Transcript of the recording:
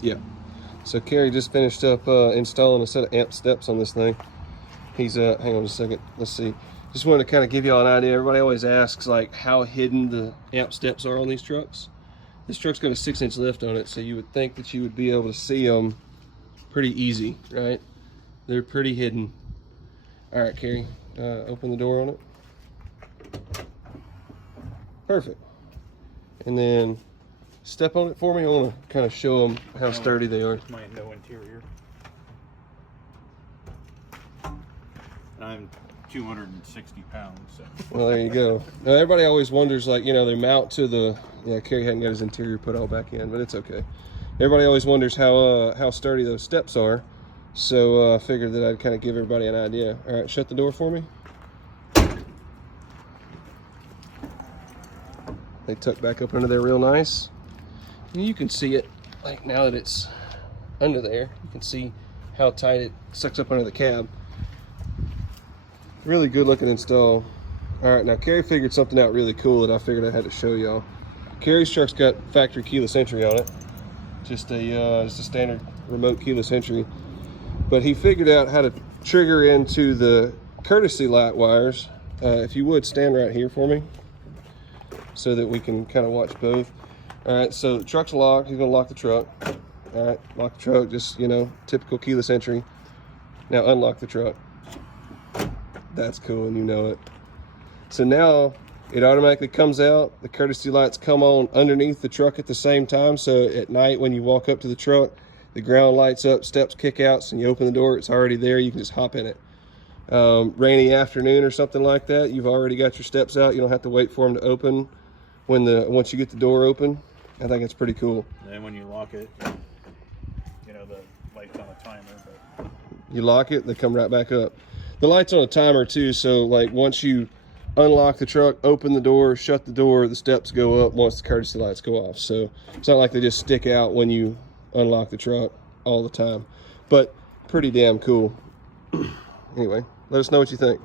Yeah. So Kerry just finished up installing a set of amp steps on this thing. He's hang on a second. Let's see. Just wanted to kind of give y'all an idea. Everybody always asks like how hidden the amp steps are on these trucks. This truck's got a 6-inch lift on it, so you would think that you would be able to see them pretty easy, right? They're pretty hidden. All right, Kerry, open the door on it. Perfect. And then step on it for me. I want to kind of show them how sturdy they are. My no interior. And I'm 260 pounds. So. Well, there you go. Now, everybody always wonders, like, you know, they mount to the. Yeah, Kerry hadn't got his interior put all back in, but it's okay. Everybody always wonders how sturdy those steps are. So I figured that I'd kind of give everybody an idea. All right, shut the door for me. They tuck back up under there real nice. And you can see it, like now that it's under there, you can see how tight it sucks up under the cab. Really good looking install. All right, now Kerry figured something out really cool that I figured I had to show y'all. Kerry's truck's got factory keyless entry on it. Just a standard remote keyless entry. But he figured out how to trigger into the courtesy light wires. If you would, stand right here for me so that we can kind of watch both. All right, so the truck's locked. He's gonna lock the truck. All right, lock the truck, just, you know, typical keyless entry. Now unlock the truck. That's cool, and you know it. So now it automatically comes out. The courtesy lights come on underneath the truck at the same time. So at night when you walk up to the truck, the ground lights up, steps kick out, so when you open the door, it's already there. You can just hop in it. Rainy afternoon or something like that, you've already got your steps out. You don't have to wait for them to open once you get the door open. I think it's pretty cool. And then when you lock it, you know, the light's on a timer. But... You lock it, they come right back up. The light's on a timer too, so like once you unlock the truck, open the door, shut the door, the steps go up once the courtesy lights go off. So it's not like they just stick out when you unlock the truck all the time. But pretty damn cool. Anyway, let us know what you think.